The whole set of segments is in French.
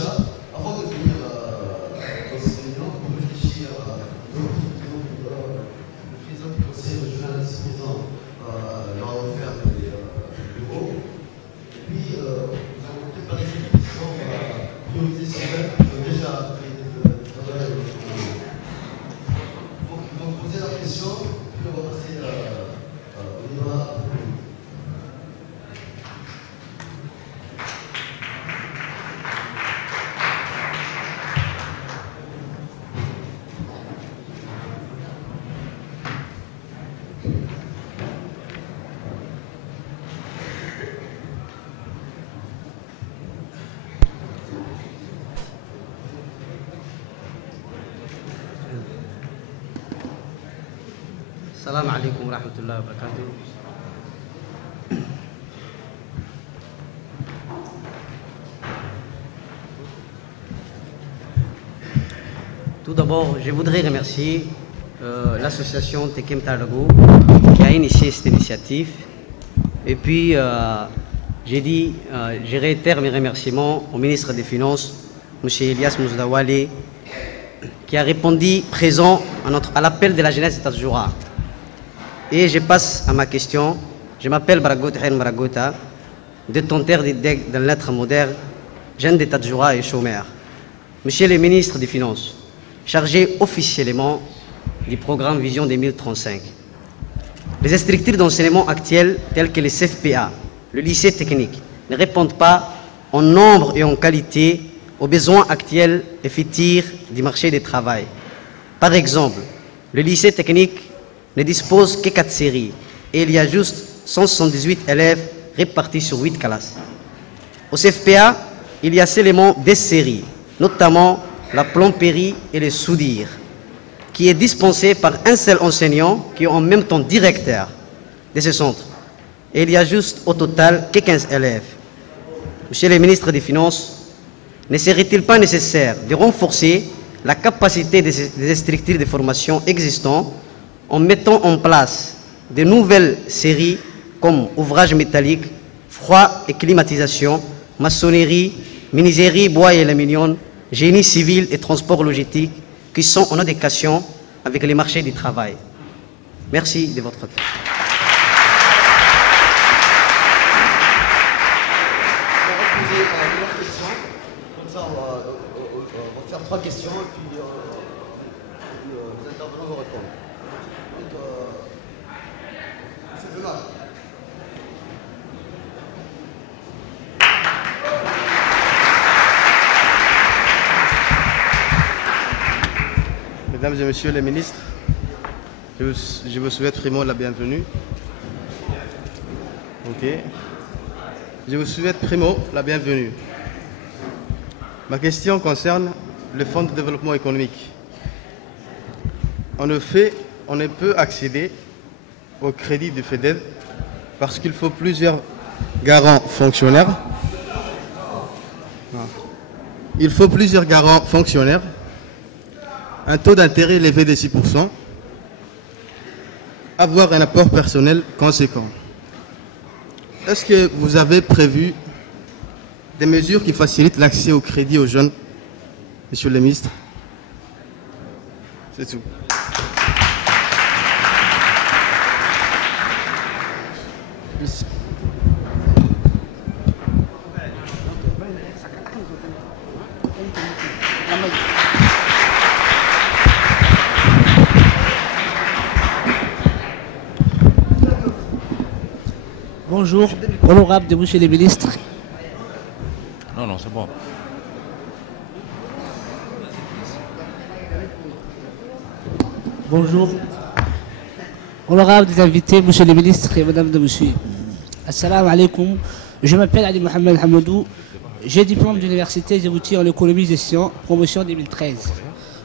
déjà, avant de venir dans cette réunion, pour réfléchir le président du conseil régional, vice-président, leur a offert des bureaux. Et puis, nous avons peut-être planifié des questions priorités certaines qui ont déjà fait le travail. Donc, poser la question, puis on va passer au débat. Salam alaikum wa rahmatullahi wa barakatuh. Tout d'abord, je voudrais remercier l'association Tekem Talago qui a initié cette initiative. Et puis, je réitère mes remerciements au ministre des Finances, M. Elias Mousdawale, qui a répondu présent à l'appel de la jeunesse de Tadjoura. Et je passe à ma question. Je m'appelle Baragota Haïn Baragota, détenteur d'un lettre moderne, jeune de Tadjoura et chômeur. Monsieur le ministre des Finances, chargé officiellement du programme Vision 2035, les structures d'enseignement actuelles telles que les CFPA, le lycée technique, ne répondent pas en nombre et en qualité aux besoins actuels et futurs du marché du travail. Par exemple, le lycée technique ne dispose que 4 séries et il y a juste 178 élèves répartis sur 8 classes. Au CFPA, il y a seulement 2 séries, notamment la plomberie et le soudure, qui est dispensée par un seul enseignant qui est en même temps directeur de ce centre. Et il y a juste au total que 15 élèves. Monsieur le ministre des Finances, ne serait-il pas nécessaire de renforcer la capacité des structures de formation existantes en mettant en place de nouvelles séries comme ouvrages métalliques, froid et climatisation, maçonnerie, menuiserie, bois et aluminium, génie civil et transport logistique qui sont en adéquation avec les marchés du travail. Merci de votre attention. Comme ça, on va faire 3 questions et puis les intervenants vont répondre. C'est Jonathan. Mesdames et Messieurs les ministres, je vous souhaite vraiment la bienvenue. Ok. Je vous souhaite vraiment la bienvenue. Ma question concerne le Fonds de développement économique. En effet, on ne peut accéder au crédit du FEDER parce qu'il faut plusieurs garants fonctionnaires. Il faut plusieurs garants fonctionnaires, un taux d'intérêt élevé de 6%, avoir un apport personnel conséquent. Est-ce que vous avez prévu des mesures qui facilitent l'accès au crédit aux jeunes, Monsieur le ministre? C'est tout. Merci. Bonjour, honorable de Monsieur le ministre. Non, c'est bon. Bonjour, honorable des invités, Monsieur le ministre et Madame de Monsieur. Assalamu alaikum. Je m'appelle Ali Mohamed Hamadou. J'ai diplôme d'université Djibouti en économie gestion, promotion 2013.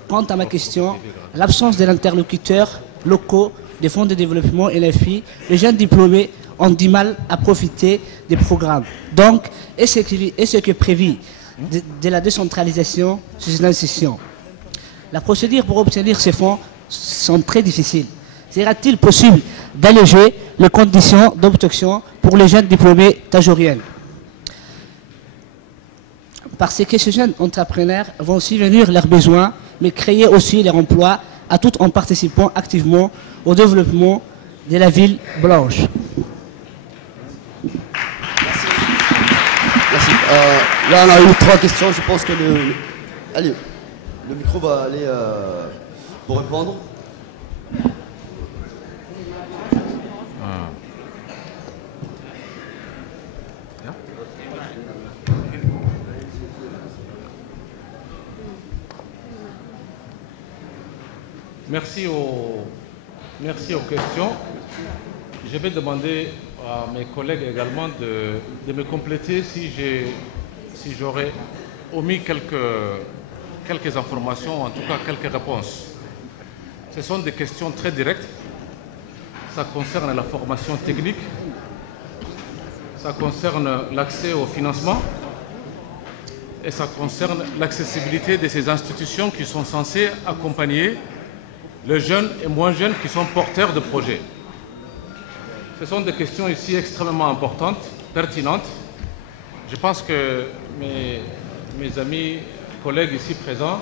Quant à ma question, l'absence de l'interlocuteur locaux des fonds de développement et l'FI, les jeunes diplômés ont du mal à profiter des programmes. Donc, est-ce que prévu de la décentralisation sur cette institution? La procédure pour obtenir ces fonds sont très difficiles. Sera-t-il possible d'alléger les conditions d'obtention pour les jeunes diplômés tajouriens? parce que ces jeunes entrepreneurs vont subvenir leurs besoins, mais créer aussi leur emploi, à tout en participant activement au développement de la ville blanche. Merci. Là, on a eu 3 questions. Je pense que allez, le micro va aller pour répondre. Merci aux questions. Je vais demander à mes collègues également de me compléter si j'aurais omis quelques informations, en tout cas quelques réponses. Ce sont des questions très directes. Ça concerne la formation technique, ça concerne l'accès au financement et ça concerne l'accessibilité de ces institutions qui sont censées accompagner les jeunes et moins jeunes qui sont porteurs de projets. Ce sont des questions ici extrêmement importantes, pertinentes. Je pense que mes amis, collègues ici présents,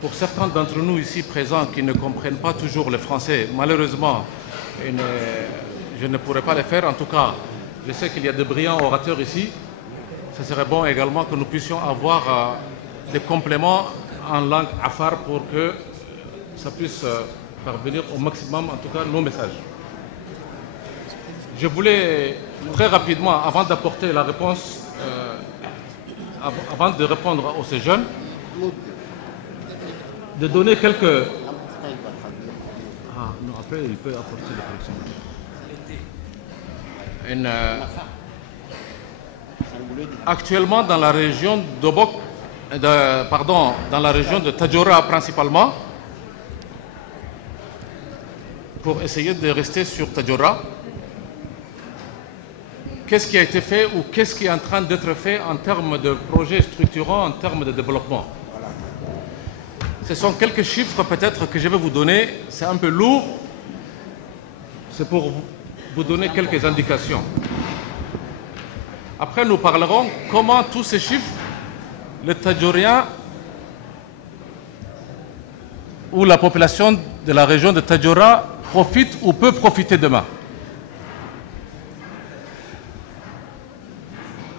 pour certains d'entre nous ici présents qui ne comprennent pas toujours le français, malheureusement, je ne pourrais pas le faire. En tout cas, je sais qu'il y a de brillants orateurs ici. Ce serait bon également que nous puissions avoir des compléments en langue afar pour que ça puisse parvenir au maximum, en tout cas, nos messages. Je voulais très rapidement, avant d'apporter la réponse, avant de répondre aux ces jeunes, de donner quelques... Ah, non, après, il peut apporter la correction. Actuellement, dans la région d'Obok, dans la région de Tadjoura principalement, pour essayer de rester sur Tadjoura, qu'est-ce qui a été fait ou qu'est-ce qui est en train d'être fait en termes de projets structurants, en termes de développement? Ce sont quelques chiffres peut-être que je vais vous donner. C'est un peu lourd. C'est pour vous donner quelques indications. Après, nous parlerons comment tous ces chiffres, les Tadjouriens ou la population de la région de Tadjoura profite ou peut profiter demain.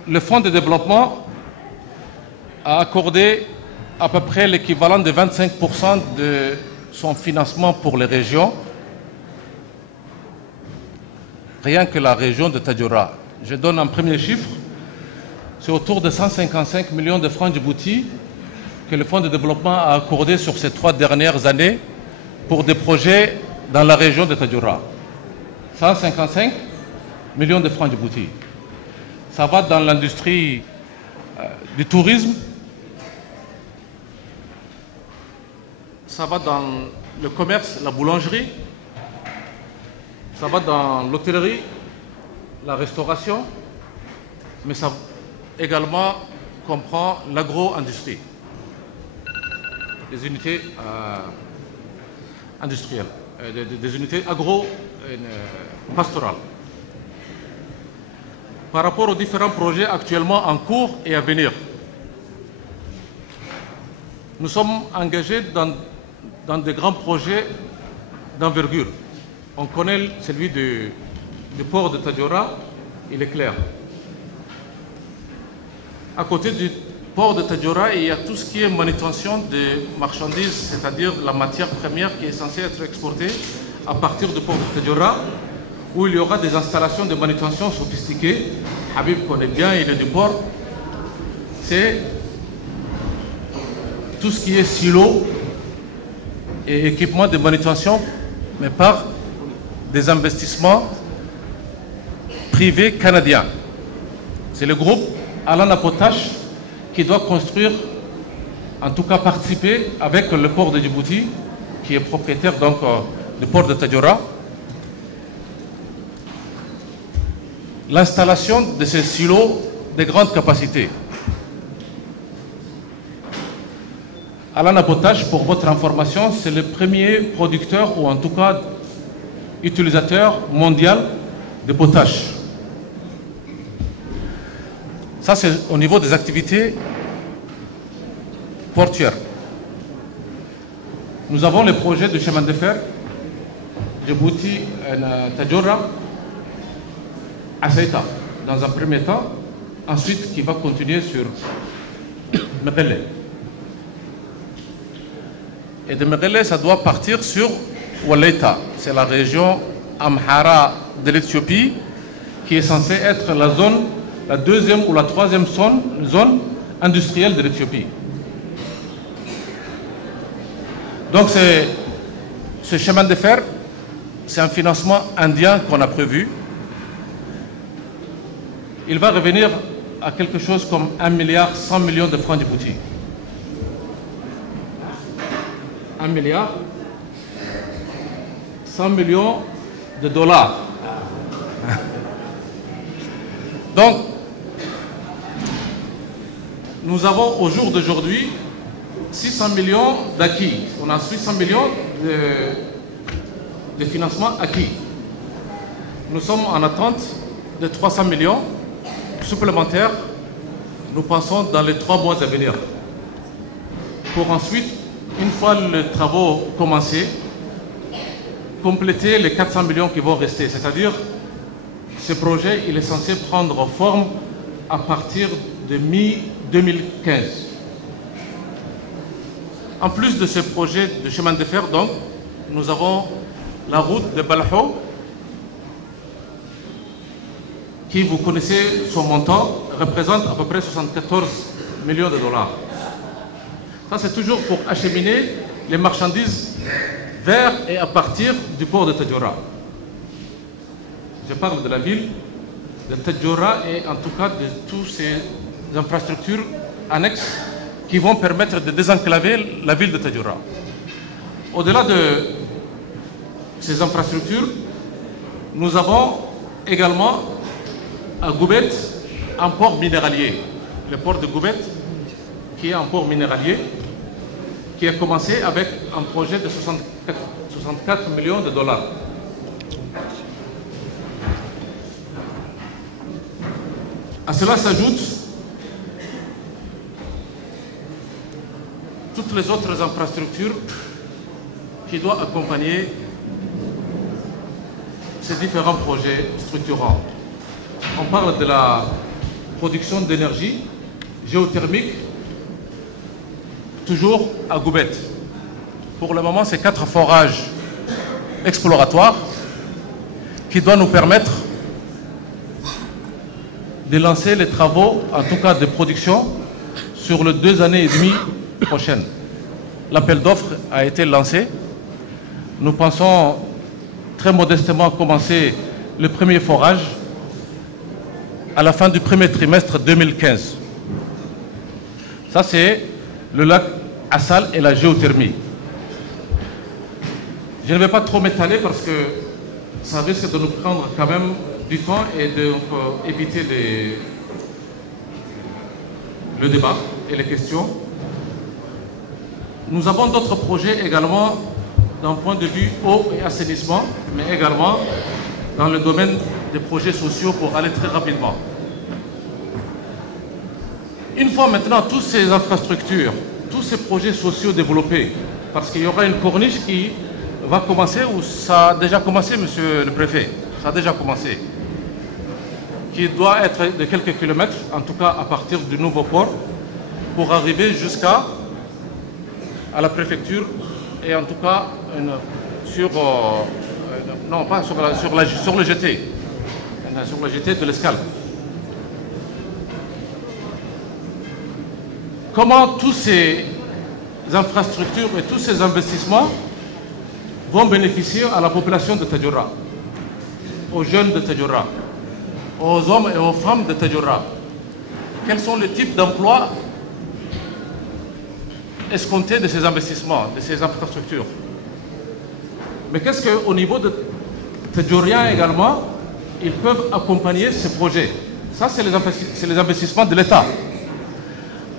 Le Fonds de développement a accordé à peu près l'équivalent de 25% de son financement pour les régions, rien que la région de Tadjoura. Je donne un premier chiffre, c'est autour de 155 millions de francs djibouti que le Fonds de développement a accordé sur ces 3 dernières années pour des projets dans la région de Tadjoura. 155 millions de francs djibouti. Ça va dans l'industrie du tourisme, ça va dans le commerce, la boulangerie, ça va dans l'hôtellerie, la restauration, mais ça également comprend l'agro-industrie, des unités industrielles, des unités agro-pastorales. Par rapport aux différents projets actuellement en cours et à venir, nous sommes engagés dans des grands projets d'envergure. On connaît celui du port de Tadjoura, il est clair. À côté du port de Tadjoura, il y a tout ce qui est manutention des marchandises, c'est-à-dire la matière première qui est censée être exportée à partir du port de Tadjoura, où il y aura des installations de manutention sophistiquées. Habib connaît bien, il est du port. C'est tout ce qui est silo et équipement de manutention, mais par des investissements privés canadiens. C'est le groupe Alana Potash qui doit construire, en tout cas participer avec le port de Djibouti, qui est propriétaire donc du port de Tadjoura. L'installation de ces silos de grande capacité. Alana Potash, pour votre information, c'est le premier producteur, ou en tout cas utilisateur mondial de potache. Ça, c'est au niveau des activités portuaires. Nous avons les projets de chemin de fer Djibouti-Tadjoura à Saïta, dans un premier temps, ensuite qui va continuer sur Mekelle. Et de Mekelle, ça doit partir sur Walaita, c'est la région Amhara de l'Éthiopie, qui est censée être la deuxième ou la troisième zone industrielle de l'Éthiopie. Donc ce chemin de fer, c'est un financement indien qu'on a prévu. Il va revenir à quelque chose comme 1,1 milliard de francs djibouti. 1,1 milliard de dollars. Donc, nous avons au jour d'aujourd'hui 600 millions d'acquis. On a 600 millions de financement acquis. Nous sommes en attente de 300 millions supplémentaires, nous pensons dans les 3 mois à venir. Pour ensuite, une fois les travaux commencés, compléter les 400 millions qui vont rester. C'est-à-dire, ce projet, il est censé prendre forme à partir de mi-2015. En plus de ce projet de chemin de fer, donc, nous avons la route de Balho, qui, vous connaissez son montant, représente à peu près 74 millions de dollars. Ça, c'est toujours pour acheminer les marchandises vers et à partir du port de Tadjoura. Je parle de la ville de Tadjoura et en tout cas de toutes ces infrastructures annexes qui vont permettre de désenclaver la ville de Tadjoura. Au-delà de ces infrastructures, nous avons également à Goubet un port minéralier. Le port de Goubet, qui est un port minéralier, qui a commencé avec un projet de 64 millions de dollars. À cela s'ajoutent toutes les autres infrastructures qui doivent accompagner ces différents projets structurants. On parle de la production d'énergie géothermique, toujours à Goubet. Pour le moment, c'est 4 forages exploratoires qui doivent nous permettre de lancer les travaux, en tout cas de production, sur les 2 années et demie prochaines. L'appel d'offres a été lancé. Nous pensons très modestement commencer le premier forage à la fin du premier trimestre 2015. Ça, c'est le lac Assal et la géothermie. Je ne vais pas trop m'étaler parce que ça risque de nous prendre quand même du temps et de éviter le débat et les questions. Nous avons d'autres projets également d'un point de vue eau et assainissement, mais également dans le domaine des projets sociaux pour aller très rapidement. Une fois maintenant toutes ces infrastructures, tous ces projets sociaux développés, parce qu'il y aura une corniche qui va commencer, ou ça a déjà commencé, monsieur le préfet, ça a déjà commencé, qui doit être de quelques kilomètres, en tout cas à partir du nouveau port, pour arriver jusqu'à la préfecture et en tout cas non pas sur le GT, sur le GT de l'Escale. Comment toutes ces infrastructures et tous ces investissements vont bénéficier à la population de Tadjoura, aux jeunes de Tadjoura, aux hommes et aux femmes de Tadjoura? Quels sont les types d'emplois escomptés de ces investissements, de ces infrastructures? Mais qu'est-ce qu'au niveau de Tadjouriens également, ils peuvent accompagner ces projets? Ça, c'est les investissements de l'État.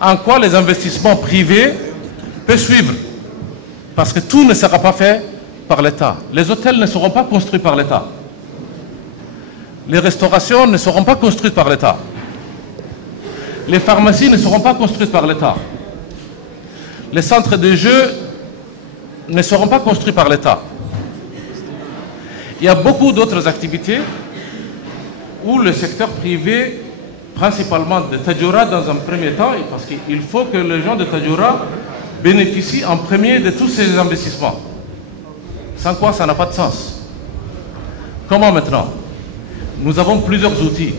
En quoi les investissements privés peuvent suivre? Parce que tout ne sera pas fait par l'État. Les hôtels ne seront pas construits par l'État. Les restaurations ne seront pas construites par l'État. Les pharmacies ne seront pas construites par l'État. les centres de jeux ne seront pas construits par l'État. Il y a beaucoup d'autres activités où le secteur privé, principalement de Tadjoura dans un premier temps, parce qu'il faut que les gens de Tadjoura bénéficient en premier de tous ces investissements. Sans quoi ça n'a pas de sens. Comment maintenant? Nous avons plusieurs outils.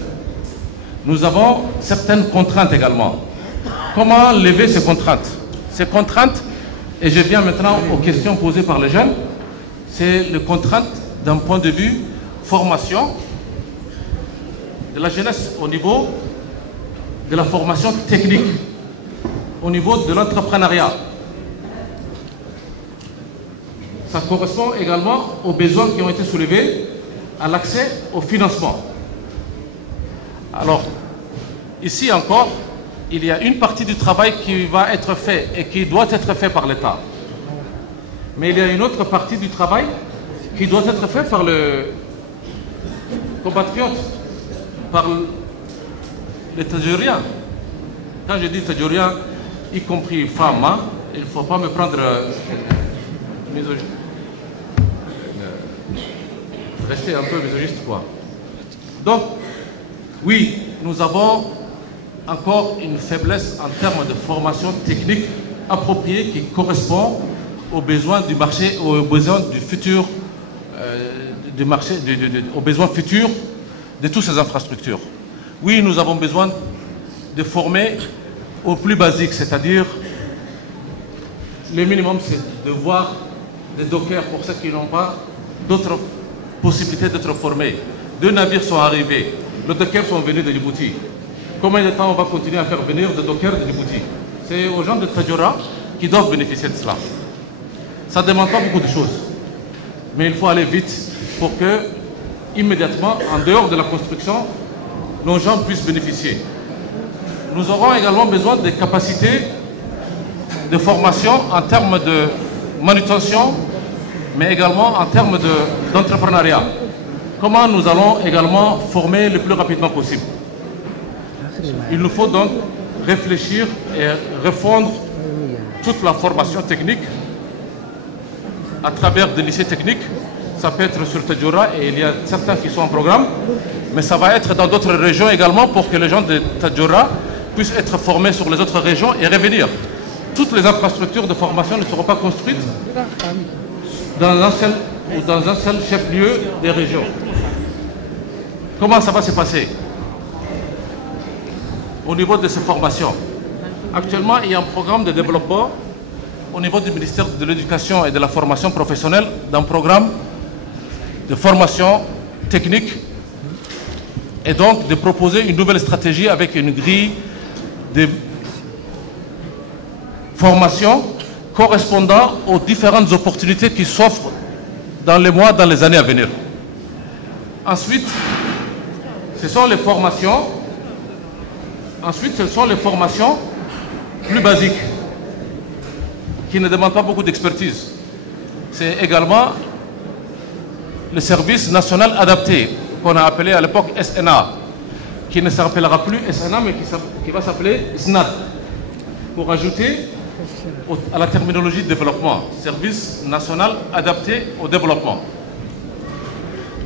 Nous avons certaines contraintes également. Comment lever ces contraintes? Ces contraintes, et je viens maintenant aux questions posées par les jeunes, c'est les contraintes d'un point de vue formation de la jeunesse au niveau de la formation technique, au niveau de l'entrepreneuriat. Ça correspond également aux besoins qui ont été soulevés à l'accès au financement. Alors, ici encore, il y a une partie du travail qui va être fait et qui doit être fait par l'État. Mais il y a une autre partie du travail qui doit être fait par le compatriote, par les Tadjouriens. Quand je dis Tadjouriens, y compris femmes, hein, il ne faut pas me prendre misogyne. Rester un peu misogyniste, quoi. Donc, oui, nous avons encore une faiblesse en termes de formation technique appropriée qui correspond aux besoins du marché, aux besoins du futur du marché, aux besoins futurs de toutes ces infrastructures. Oui, nous avons besoin de former au plus basique, c'est-à-dire le minimum, c'est de voir des dockers pour ceux qui n'ont pas d'autres possibilités d'être formés. 2 navires sont arrivés, les dockers sont venus de Djibouti. Combien de temps on va continuer à faire venir des dockers de Djibouti? C'est aux gens de Tadjoura qui doivent bénéficier de cela. Ça ne demande pas beaucoup de choses. Mais il faut aller vite pour que, immédiatement, en dehors de la construction, nos gens puissent bénéficier. Nous aurons également besoin de capacités de formation en termes de manutention, mais également en termes d'entrepreneuriat. Comment nous allons également former le plus rapidement possible? Il nous faut donc réfléchir et refondre toute la formation technique à travers des lycées techniques. Ça peut être sur Tadjoura et il y a certains qui sont en programme, mais ça va être dans d'autres régions également pour que les gens de Tadjoura puissent être formés sur les autres régions et revenir. Toutes les infrastructures de formation ne seront pas construites dans un seul chef-lieu des régions. Comment ça va se passer au niveau de ces formations? Actuellement, il y a un programme de développement au niveau du ministère de l'Éducation et de la formation professionnelle, d'un programme de formation technique et donc de proposer une nouvelle stratégie avec une grille de formation correspondant aux différentes opportunités qui s'offrent dans les mois, dans les années à venir. Ensuite, ce sont les formations plus basiques qui ne demandent pas beaucoup d'expertise. C'est également le service national adapté qu'on a appelé à l'époque SNA, qui ne s'appellera plus SNA mais qui va s'appeler SNAD, pour ajouter à la terminologie de développement, service national adapté au développement,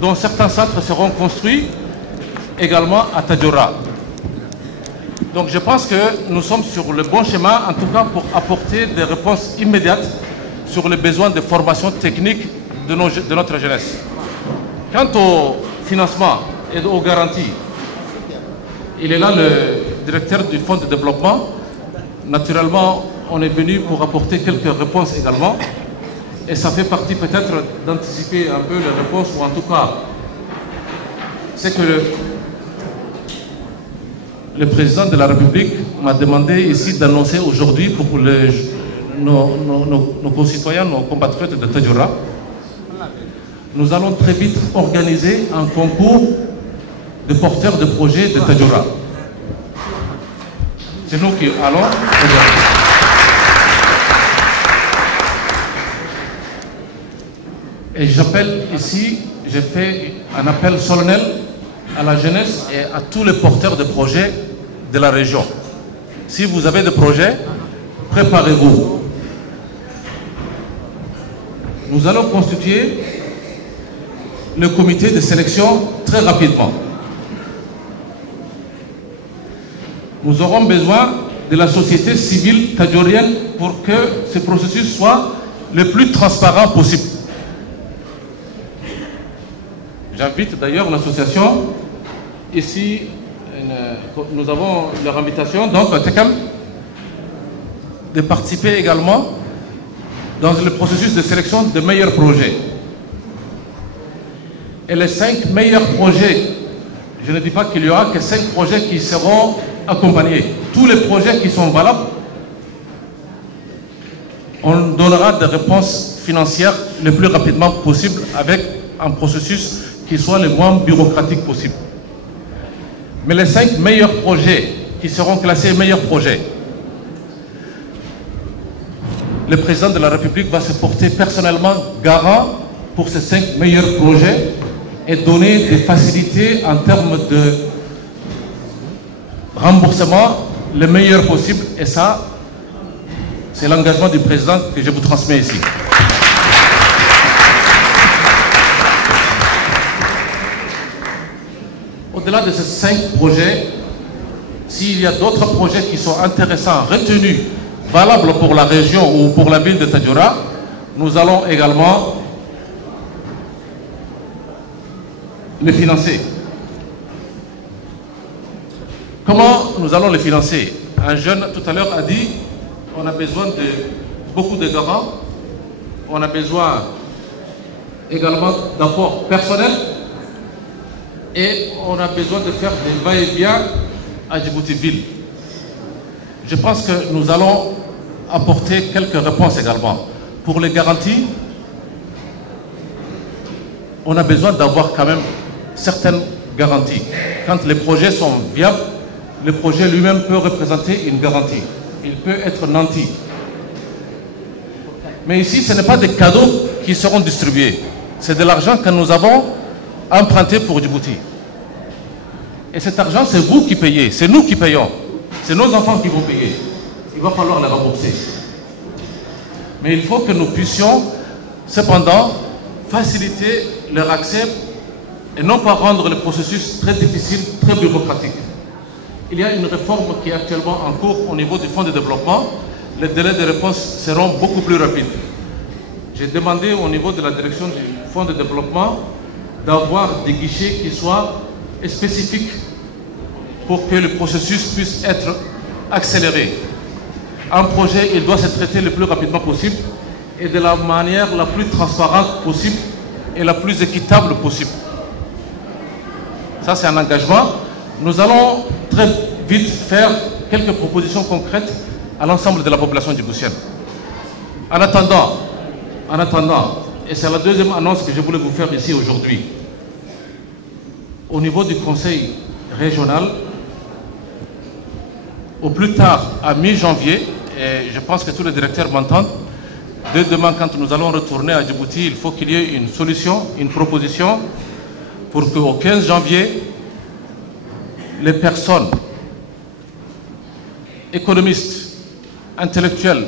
dont certains centres seront construits également à Tadjoura. Donc je pense que nous sommes sur le bon chemin, en tout cas pour apporter des réponses immédiates sur les besoins de formation technique de notre jeunesse. Quant au financement et aux garanties, il est là le directeur du fonds de développement. Naturellement, on est venu pour apporter quelques réponses également. Et ça fait partie peut-être d'anticiper un peu les réponses, ou en tout cas, c'est que le président de la République m'a demandé ici d'annoncer aujourd'hui pour nos concitoyens, nos compatriotes de Tadjoura, nous allons très vite organiser un concours de porteurs de projets de Tadjoura. C'est nous qui allons organiser. Et j'appelle ici, j'ai fait un appel solennel à la jeunesse et à tous les porteurs de projets de la région. Si vous avez des projets, préparez-vous. nous allons constituer le comité de sélection très rapidement. Nous aurons besoin de la société civile tadjourienne pour que ce processus soit le plus transparent possible. J'invite d'ailleurs l'association, ici, nous avons leur invitation, donc de participer également dans le processus de sélection de meilleurs projets. Et les 5 meilleurs projets, je ne dis pas qu'il y aura que 5 projets qui seront accompagnés. Tous les projets qui sont valables, on donnera des réponses financières le plus rapidement possible avec un processus qui soit le moins bureaucratique possible. Mais les 5 meilleurs projets qui seront classés meilleurs projets, le président de la République va se porter personnellement garant pour ces 5 meilleurs projets et donner des facilités en termes de remboursement le meilleur possible. Et ça, c'est l'engagement du président que je vous transmets ici. Au-delà de ces 5 projets, s'il y a d'autres projets qui sont intéressants, retenus, valables pour la région ou pour la ville de Tadjoura, nous allons également les financer. Comment nous allons les financer? Un jeune tout à l'heure a dit on a besoin de beaucoup de garants, on a besoin également d'apports personnels et on a besoin de faire des va-et-vient à Djibouti-Ville. Je pense que nous allons apporter quelques réponses également. Pour les garanties, on a besoin d'avoir quand même certaines garanties. Quand les projets sont viables, le projet lui-même peut représenter une garantie. Il peut être nanti. Mais ici, ce n'est pas des cadeaux qui seront distribués. C'est de l'argent que nous avons emprunté pour Djibouti. Et cet argent, c'est vous qui payez. C'est nous qui payons. C'est nos enfants qui vont payer. Il va falloir les rembourser. Mais il faut que nous puissions, cependant, faciliter leur accès et non pas rendre le processus très difficile, très bureaucratique. Il y a une réforme qui est actuellement en cours au niveau du fonds de développement. Les délais de réponse seront beaucoup plus rapides. J'ai demandé au niveau de la direction du fonds de développement d'avoir des guichets qui soient spécifiques pour que le processus puisse être accéléré. Un projet, il doit se traiter le plus rapidement possible et de la manière la plus transparente possible et la plus équitable possible. Ça, c'est un engagement. Nous allons très vite faire quelques propositions concrètes à l'ensemble de la population djiboutienne. En attendant, et c'est la deuxième annonce que je voulais vous faire ici aujourd'hui, au niveau du conseil régional, au plus tard à mi-janvier, et je pense que tous les directeurs m'entendent, dès demain quand nous allons retourner à Djibouti, il faut qu'il y ait une solution, une proposition pour qu'au 15 janvier, les personnes économistes, intellectuels,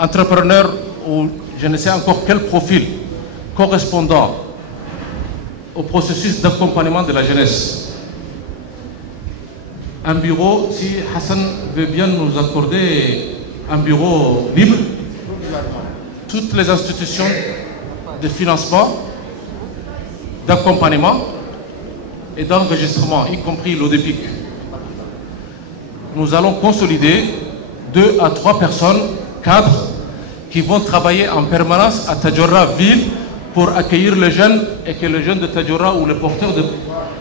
entrepreneurs ou je ne sais encore quel profil correspondant au processus d'accompagnement de la jeunesse. Un bureau, si Hassan veut bien nous accorder un bureau libre, toutes les institutions de financement, d'accompagnement et d'enregistrement, y compris l'ODEPIC. Nous allons consolider 2 à 3 personnes, cadres, qui vont travailler en permanence à Tadjoura ville pour accueillir les jeunes et que les jeunes de Tadjoura ou les porteurs de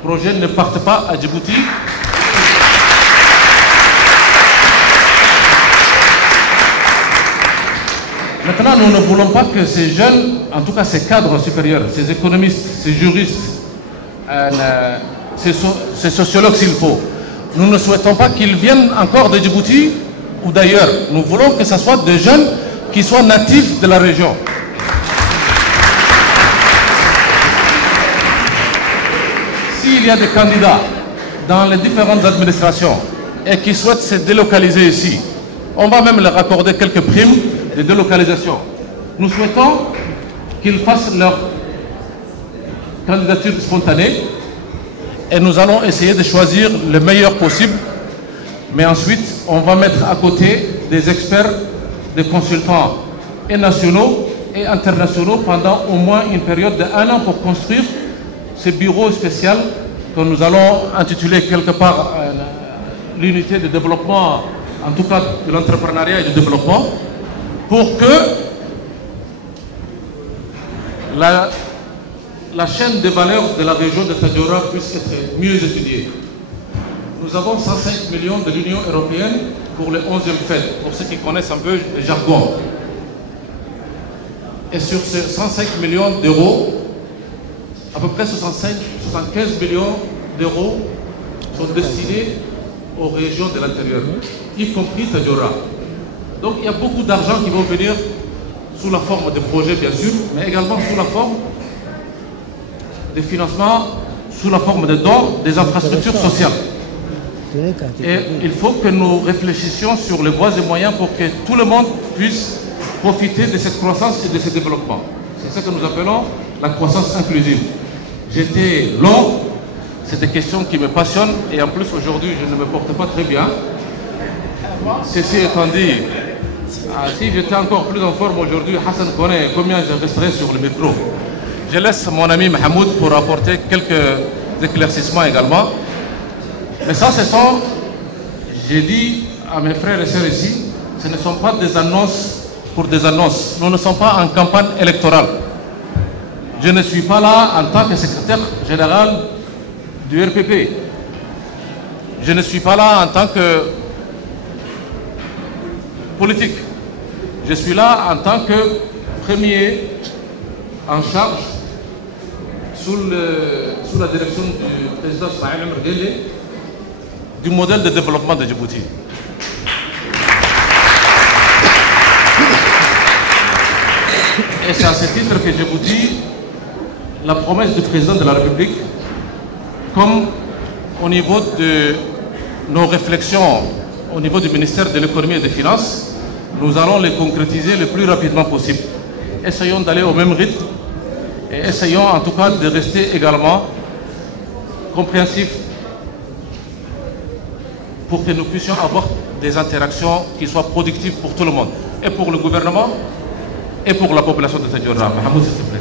projets ne partent pas à Djibouti. Maintenant, nous ne voulons pas que ces jeunes, en tout cas ces cadres supérieurs, ces économistes, ces juristes, ces sociologues s'il faut, nous ne souhaitons pas qu'ils viennent encore de Djibouti ou d'ailleurs. Nous voulons que ce soit des jeunes qui soient natifs de la région. S'il y a des candidats dans les différentes administrations et qui souhaitent se délocaliser ici, on va même leur accorder quelques primes de délocalisation. Nous souhaitons qu'ils fassent leur candidature spontanée et nous allons essayer de choisir le meilleur possible. Mais ensuite, on va mettre à côté des experts, des consultants et nationaux et internationaux pendant au moins une période de 1 an pour construire ce bureau spécial que nous allons intituler quelque part l'unité de développement, en tout cas de l'entrepreneuriat et du développement, pour que la chaîne de valeur de la région de Tadjoura puisse être mieux étudiée. Nous avons 105 millions de l'Union européenne pour le 11e FED, pour ceux qui connaissent un peu le jargon. Et sur ces 105 millions d'euros, à peu près 75 millions d'euros sont destinés aux régions de l'intérieur, y compris Tadjoura. Donc il y a beaucoup d'argent qui vont venir sous la forme de projets bien sûr, mais également sous la forme de financement, sous la forme de dons des infrastructures sociales. Et il faut que nous réfléchissions sur les voies et moyens pour que tout le monde puisse profiter de cette croissance et de ce développement. C'est ça que nous appelons la croissance inclusive. J'étais long, c'est des questions qui me passionnent et en plus aujourd'hui je ne me porte pas très bien. Ceci étant dit, si j'étais encore plus en forme aujourd'hui, Hassan connaît combien je resterai sur le micro. Je laisse mon ami Mahmoud pour apporter quelques éclaircissements également. Mais ça, ce sont, j'ai dit à mes frères et sœurs ici, ce ne sont pas des annonces pour des annonces. Nous ne sommes pas en campagne électorale. Je ne suis pas là en tant que secrétaire général du RPP. Je ne suis pas là en tant que politique. Je suis là en tant que premier en charge sous la direction du président Ismaël Omar Guelleh du modèle de développement de Djibouti. Et c'est à ce titre que je vous dis la promesse du président de la République, comme au niveau de nos réflexions, au niveau du ministère de l'économie et des finances, nous allons les concrétiser le plus rapidement possible. Essayons d'aller au même rythme et essayons en tout cas de rester également compréhensifs pour que nous puissions avoir des interactions qui soient productives pour tout le monde, et pour le gouvernement, et pour la population de Tadjoura. Mahmoud, s'il te plaît.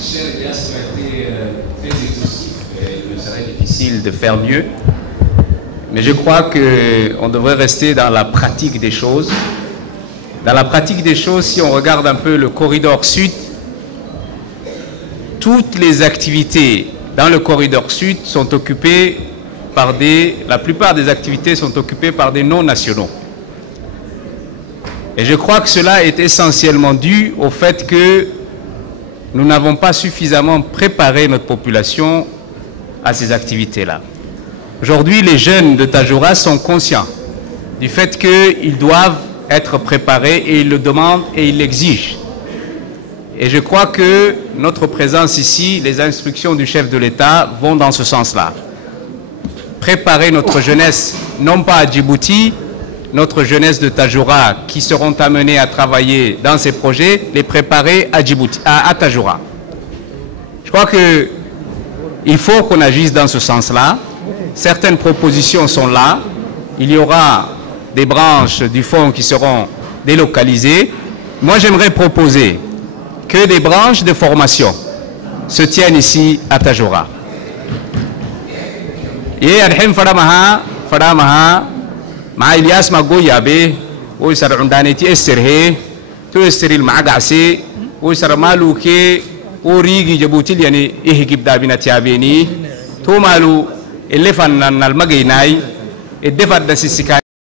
Cher Elias, ça a été très exhaustif et il me serait difficile de faire mieux. Mais je crois qu'on devrait rester dans la pratique des choses. Dans la pratique des choses, si on regarde un peu le corridor sud, toutes les activités dans le corridor sud sont occupées par la plupart des activités sont occupées par des non-nationaux. Et je crois que cela est essentiellement dû au fait que nous n'avons pas suffisamment préparé notre population à ces activités-là. Aujourd'hui, les jeunes de Tadjoura sont conscients du fait qu'ils doivent être préparés et ils le demandent et ils l'exigent. Et je crois que notre présence ici, les instructions du chef de l'État vont dans ce sens-là. Préparer notre jeunesse, non pas à Djibouti, notre jeunesse de Tadjoura qui seront amenés à travailler dans ces projets, les préparer à Djibouti, à Tadjoura. Je crois qu'il faut qu'on agisse dans ce sens-là. Certaines propositions sont là. Il y aura des branches du fonds qui seront délocalisées. Moi, j'aimerais proposer que des branches de formation se tiennent ici à Tadjoura. Et الحين فرامها مع إلياس ما قوي به ويسر عندانيتي أسر هي تأسر المعقعسي ويسر مالو كي وريجي جبوتي يعني إيه جبدا بنا تيابيني تو مالو اللي فنن المجيناي الدفع دسيسكا